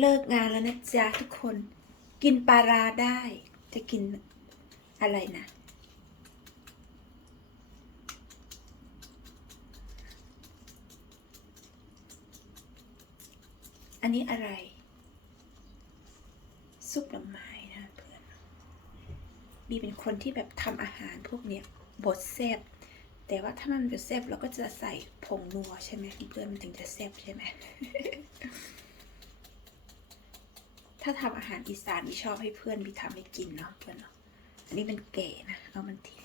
เลิกงานแล้วนะจ๊ะทุกคน กินปลาราได้ จะกินอะไรนะ อันนี้อะไร ซุปหน่อไม้นะเพื่อนบีเป็นคนที่แบบทำอาหารพวกเนี้ยบดแซบแต่ว่าถ้ามันจะแซบเราก็จะใส่ผงนัวใช่ไหมเพื่อนมันถึงจะแซบใช่ไหม ถ้าทำอาหารอีสานบีชอบให้เพื่อนบีทำให้กินเนาะเพื่อนเนาะอันนี้มันเก๋นะเอามันที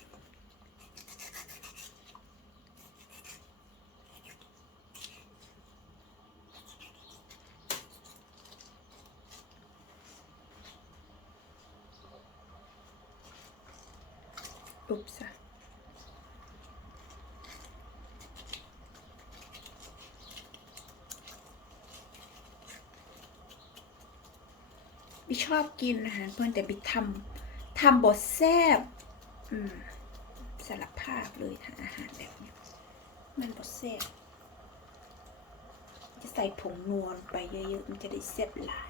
ปุ๊บซะ บีชอบกินอาหารเพื่อนแต่บีทำทำบดแซบอืมสารภาพเลยทานอาหารแบบนี้มันบดแซบจะใส่ผงนวลไปเยอะๆมันจะได้แซ่บหลาย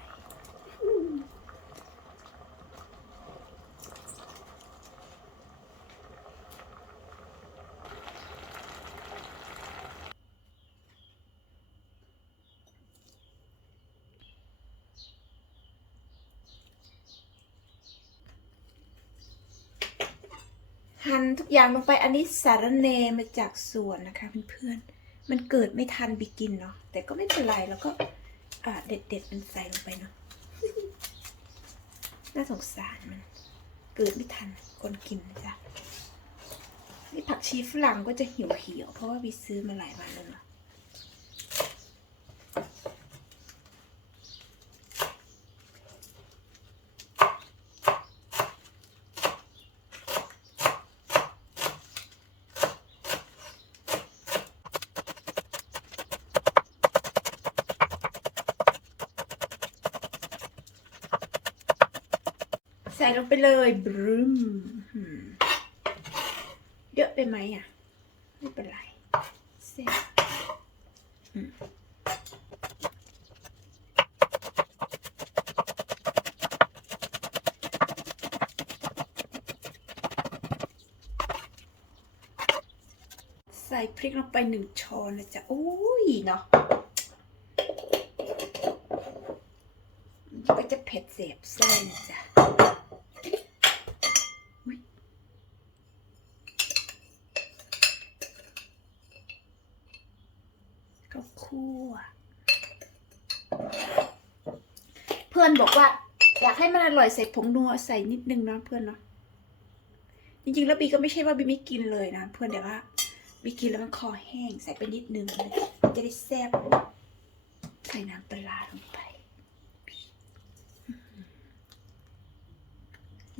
หั่นทุกอย่างลงไปอันนี้สารเนมาจากสวนนะคะเพื่อนๆมันเกิดไม่ทันบิกินเนาะแต่ก็ไม่เป็นไรแล้วก็เด็ดๆมันใส่ลงไปเนาะน่าสงสารมัน เกิดไม่ทันคนกินนะจ๊ะนี่ผักชีฝรั่งก็จะเหี่ยวๆเพราะว่าบีซื้อมาหลายวันแล้วเนาะ ส่ลงไปเลยบรึมหืมเยอะไปไหมอะ ไม่เป็นไรเส้นอืมใส่พริกลงไปหนึ่งช้อนนะจ๊ะโอ้ยเนาะก็จะเผ็ดเสียบไส้นจ๊ะ ข้าวคั่ว เพื่อนบอกว่า อยากให้มันอร่อยใส่ผงนัวใส่นิดนึงเนาะเพื่อนเนาะจริงๆแล้วบีก็ไม่ใช่ว่าบีไม่กินเลยนะเพื่อนแต่ว่าบีกินแล้วมันคอแห้งใส่ไปนิดนึงจะได้แซ่บใส่น้ำปลาลงไป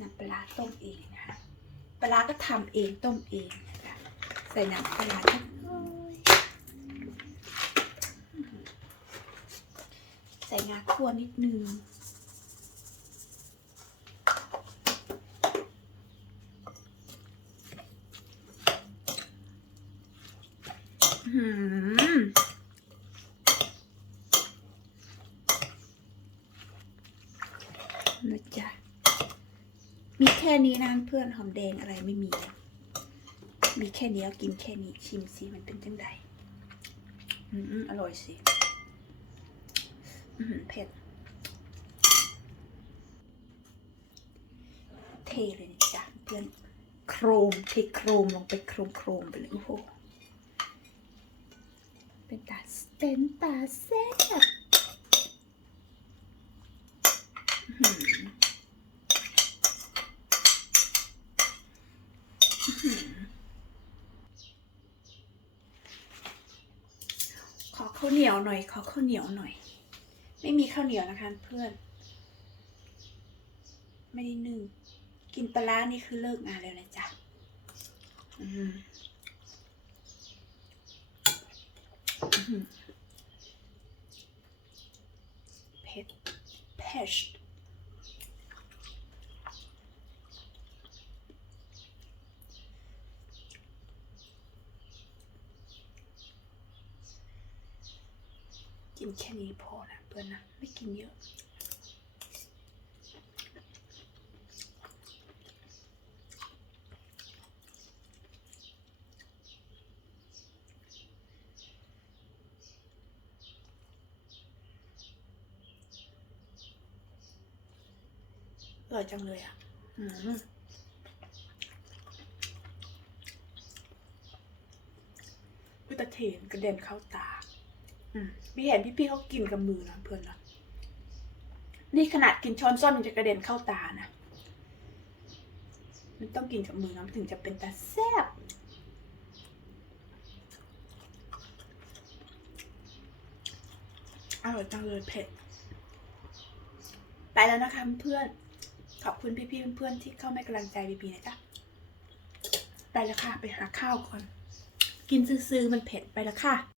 น้ำปลาต้มเองนะปลาก็ทำเองต้มเองนะคะใส่น้ำปลาร้านิดหน่อยใส่งาคั่วนิดนึงหือนะจ๊ะ มีแค่นี้นะเพื่อนหอมแดงอะไรไม่มี มีแค่นี้เอากินแค่นี้ชิมสิมันเป็นจังไดอืมอร่อยสิ เผ็ด เทเลยนะจ๊ะเพื่อนโครมเทโครมลงไปโครมโครมไปเลยโอ้โห เป็นตาเป็นตาแซ่บขอข้าวเหนียวหน่อย ขอข้าวเหนียวหน่อย ไม่มีข้าวเหนียวนะคะเพื่อน ไม่ได้นึ่ง กินปลานี่คือเลิกงานแล้วนะจ๊ะเผ็ดเผ็ด กินแค่นี้พอนะเพื่อนนะไม่กินเยอะอร่อยจังเลยอะ อืมวิตาเทนกระเด็นเข้าตา พี่เห็นพี่ๆเขากินกับมือนะเพื่อนนะนี่ขนาดกินช้อนส้อมมันจะกระเด็นเข้าตานะ มันต้องกินกับมือนะถึงจะเป็นตาแซ่บอร่อยจังเลยเผ็ด ไปแล้วนะคะเพื่อน ขอบคุณพี่ๆเพื่อนๆที่เข้าให้กำลังใจบีบีนะจ๊ะ ไปแล้วค่ะ ไปหาข้าวก่อน กินซื้อๆมันเผ็ดไปแล้วค่ะ